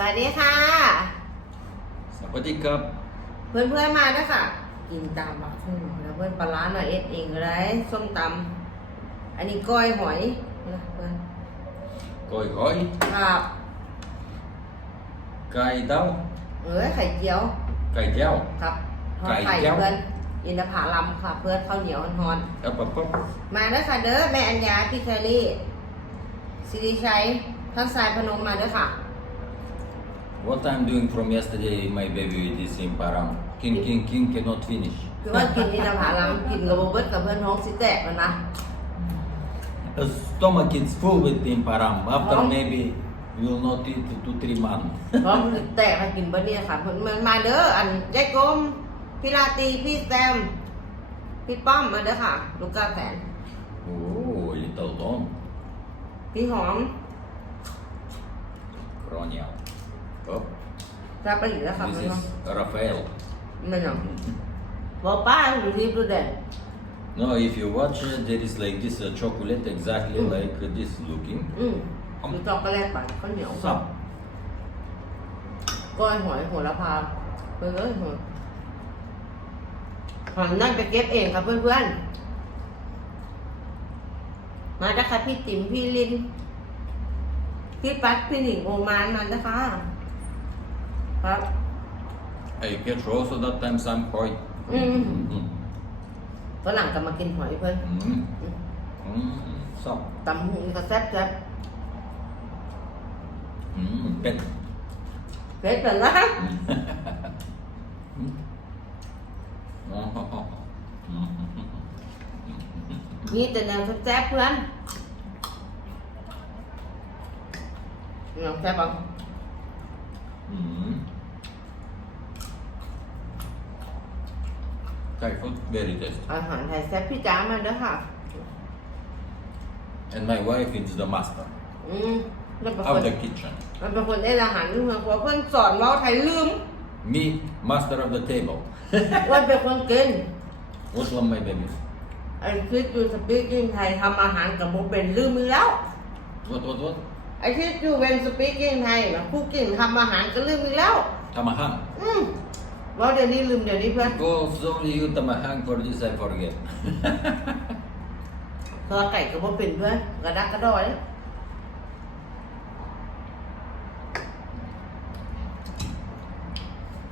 สวัสดีค่ะ สวัสดีครับ เพื่อนเพื่อนๆมาด้วยค่ะ กินตามบักหุ่งแล้วเพื่อนปลาร้าหน่อยเอ็ดเองก็ได้ส้มตำอันนี้ก้อยหอยนะเพื่อนก้อยหอยครับไก่ดาวเอ้ยไข่เจียว ไก่เจียวครับทอดไก่ไข่เจียวเพื่อนอินทผลัมค่ะ เพื่อนข้าวเหนียวฮอนครับผมครับๆมาด้วยค่ะเด้อแม่อัญญาพี่เคลลี่สิริชัยทักษายพนมมาด้วยค่ะ What I'm doing from yesterday my baby with this in param king king king cannot finish คือว่ากินอินทผลัมกินกับโบเบิร์ตกับเพื่อนท้องสิแตกแล้วนะ the stomach is full with in param after Oh. maybe we will not eat two three months เพราะมันแตกมากินบะเนี่ยค่ะเพิ่นมันมาเด้ออันยายกลมพี่ลาตรีพี่แซมพี่ป้อมมาเด้อค่ะ ลูกกาแฟน oh little long พี่หอม Kroniel oh รับไปอีกแล้วค่ะ this เพื่อน is Raphael มันอย่างบอกป้าอยู่ที่ดูเด่น no if you watch uh, there is like this uh, chocolate exactly like uh, this looking อืมมีจอกโกแลตปั่นข้าวเหนียว some ก้อยหอยโหระพาไปเลยหอยหอยนั่นไปเก็บเองครับเพื่อนๆ มาเด้อค่ะพี่ติ๋มพี่ลิน พี่ปัดพี่หนิงโอมานมาเด้อค่ะ ครับ I catch also that time some koi อืม Mm. ฝรั่งกลับมากินหอยเพื่อน Mm. Mm. Some. ตำหูก็แซ่บแซ่บ Mm. Pet. เผ็ดแต่ละ Oh. Mm. มีแต่แนวแซ่บๆเพื่อนแนวแซ่บบ้าง Mm. Thai food very tasty. อาหารไทยแซ่บพี่จ๋ามาเด้อค่ะ And my wife is the master อืมแล้วเป็นค of น the kitchen. มันเป็นคนได้อาหารที่เมืองเพราะเพื่อนสอนเราไทยลืม Me, master of the table. ว่าเป็นคนกิน What's wrong, my baby? ไอ้ที่อยู่สปีกิ้งไทยทำอาหารกับโมเป็นลืมไปแล้ว What, what, what? ไอ้ที่อยู่เป็นสปีกิ้งไทยแบบผู้กินทำอาหารก็ลืมไปแล้ว Tamahang. อืม ว่าเดี๋ยวนี้ลืมเดี๋ยวนี้เพื่อน Because only you tamahang for this I forget. ทอดไก่กับโมเป็นเพื่อนกระดักกระดอย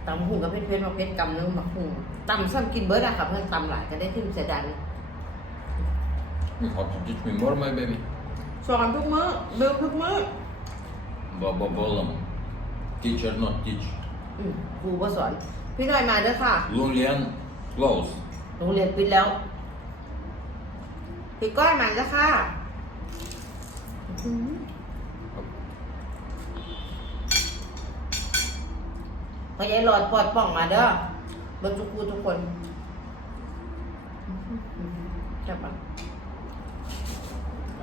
ตำหูกับเพชรเพชรมาเพชรกำนึงหมักหูตำซ้ำกินเบิร์ดอะค่ะเพื่อนตำหลายก็ได้ทิมเสียดัน You have to teach me more, my baby. สอนทุกมื้อดูทุกมื้อ Baba Bolam. Teacher not teach. อืมครูก็สอน พี่หน่อยมาเด้อค่ะ Lulian close. โรงเรียนปิดแล้ว พี่ก้อยมาแล้วค่ะอื้อหือพ่อยายหลอดปลอดป่องมาเด้อบนทุกครูทุกคนอื้อหือจับปะ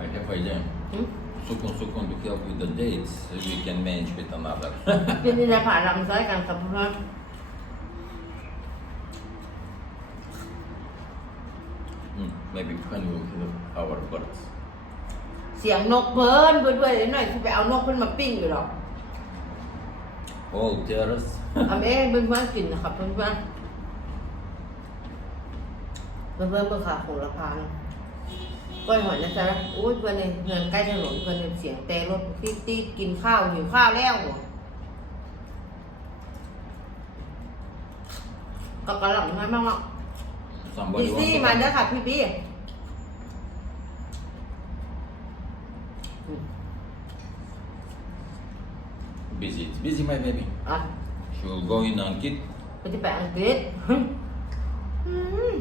I have idea. หืม Sukun Sukun to help with the dates. so We can manage with another. กินนี่ในผ่าลำซ้ายกันกับเพื่อน Mm, Maybe when we have our birds. เสียงนกเพิ่นเพื่อนด้วยหน่อยคือไปเอานกเพิ่นมาปิ้งอยู่หรอก All terrace. เอาเองเพื่อนเพื่อนๆกินนะครับเพื่อนเพื่อนเพื่อนเพื่อนๆเพื่อนขาโหระพานะก้อยหอยนะจ๊ะโอ้ยเพื่อนเนี่ยเงินใกล้ถนนเพื่อนเนี่ยเสียงเตะรถตีตีๆกินข้าวหิวข้าวแล้วก็กระหล่ำให้มาก Somebody ดี want ซี่ to มา come? เด้อค่ะพี่บี้ Busy. It's busy, my baby. อะ She will go in and kick. ไปที่ไปอังกฤษอืม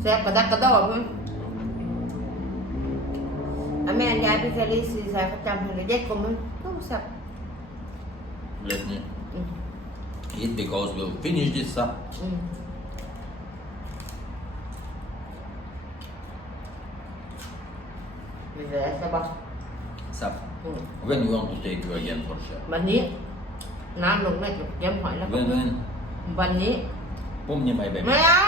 แซ่บกระดักกระดอกเพื่อนอะแม่ยายพี่เคลลี่ซีแซ่บประจำเลยแยกกลมมันต้องแซ่บ Let me อืม eat because we'll finish this up. อืม มีแซ่บใช่ปะ Sup. อืม When you want to take you again for sure. วันนี้ น้ำลงแม่จะเตรียมหอยแล้วก็ When when? วันนี้ Помни, my ไม่ baby. เอา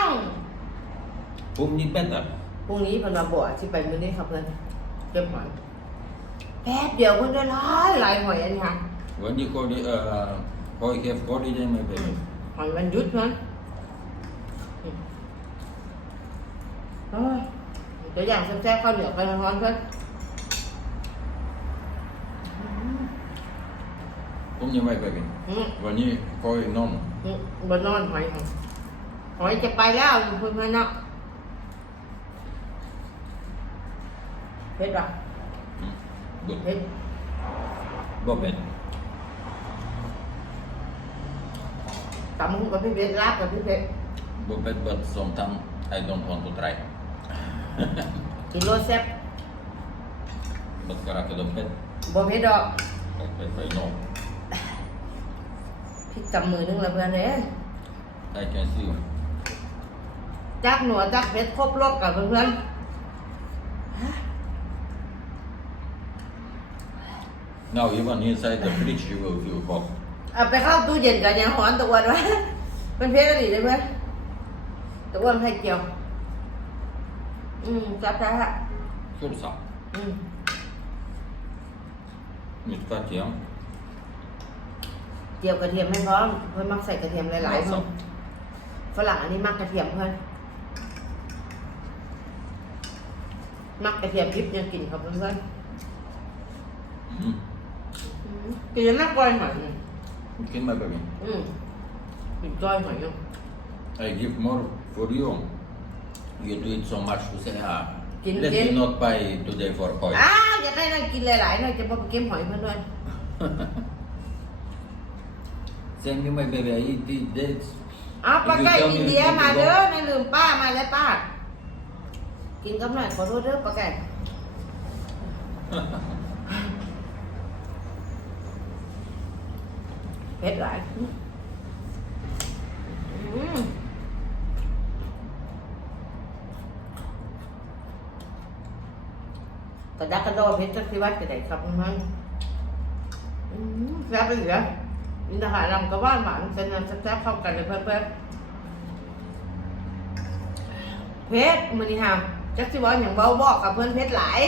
Помни better. พรุ่งนี้เพันมาบอกที่ไปมื้อนี้ครับเพื่อนเก็บหอยแป๊บเดียวเพื่อนได้หลายหลายหอยอันนี้ค่ะ When you holiday, uh, how you have holiday, my อื baby? มหอยวันหยุดเพื่อนอืมโอ้ยตัวอย่างแซ่บๆข้าวเหนียวไปร้อนๆเพื่อน ผมยังไม่ไปกินวันนี้คอยนอนอืบนนอนหอยหอยหอยจะไปแล้วอยู่เพื่อนเพื่อนเนาะเผ็ดปะอืเผ็ดบ่เป็ดตำหุ้งกับพี่เผ็ดลาบกับพี่เผ็ดบ่เป็ดเบิดสมทำ don't want to try กินโลแซ่บเบิกระกระดมเป็ดบ่เผ็ดดอก ไปไปไปนอน พริกกำมือนึงละเพื่อนเอ้ย I can see. จักหนัวจักเผ็ดครบรสกับเพื่อน Now even inside the fridge you will feel hot. ๆเอาไปเข้าตู้เย็นกันยังหอนตะวันวะมันเผ็ดอะไรเลยเพื่อนตะวันไข่เจียว อืมจับได้ฮะ Kursa. อืม Mit katjam. เจียวกระเทียมให้พร้อมเพื่อนมักใส่กระเทียมหลายๆเพื่อนฝรั่งอันนี้มักกระเทียมเพื่อนมักกระเทียมดิบยังกินครับเพื่อน Mm. ๆอืมกินนักก้อยหอยอืม Okay, my baby. อืมกินก้อยหอยอยู่ I give more for you. You do it so much to say, ah, Kin- let kin. me not buy today for koi. อ้าวอยากได้นั่งกินหลายๆหน่อยจะพอไปเก็บหอยเพื่อนด้วย Send me my baby, I eat these dates. อ้าวป้า If you ไก่ tell me อินเดีย you need to มา go- เด้อไม่ลืมป้ามาแล้วป้า กินกับหน่อยขอโทษเด้อป้าไก่ เผ็ดหลายอืมกระดักกระโดดเผ็ดจักสิวัดกระไดครับมันอืมแซ่บไปเหลือ อินทผลัมกับว่านหวานเส้นน้ำแซ่บๆเข้ากันเลยเพื่อนๆเพชรมือนี่ฮะจักสิว่าอย่างเบาบอกกับเพื่อนเพชรหลาย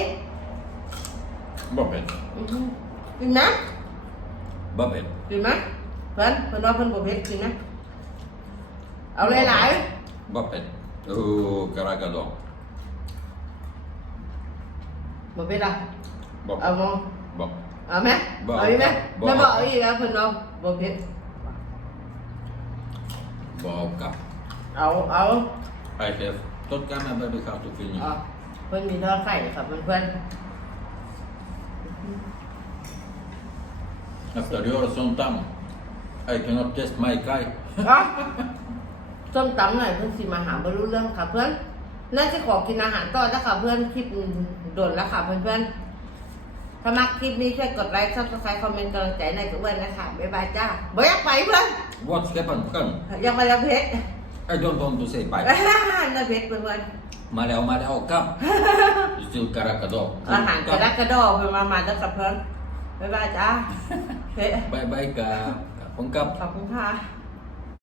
Bobet. อื้อหือกินนะ Bobet. กินไหมเพื่อนเพื่อนว่าเพื่อนบ่เพชรกินนะเอาหลาย Bobet. Oh, karakadom. ๆบ่เพชรอะ Bob. เอามอง Bob. เอาไหมบ่เอาอีกไหมบ่แล้วบอกอีกแล้วเพื่อนเอา บ่เพชร Bob cup. เอาเอา I have tot my baby how to finish. เอาเพื่อนมีทอดไข่ครับเพื่อน After your son time, I cannot test my guy. ๆเอาส้มตำหน่อยเพื่อนสิมาหาบรรลุเรื่องค่ะเพื่อน น่าจะขอกินอาหารต่อแล้วค่ะเพื่อนคลิปโดนแล้วค่ะเพื่อนๆ ถ้ามักคลิปนี้ช่วยกดไลค์ซับสไครต์คอมเมนต์กำลังใจในกับเพื่อนนะคะบ๊ายบายจ้าบ่อยากไปเพื่อน What's happened? Come. อยากไปแล้วเพชร I don't want to say bye. น่าเพชรเพื่อน Maleo, Maleo, come. Still karakadom. ๆอาหารกระดักกระดอเพื่อนมามาแล้วกับเพื่อนบ๊ายบายจ้าเพชร Bye bye ka. Kapong kap. ขอบคุณค่ะ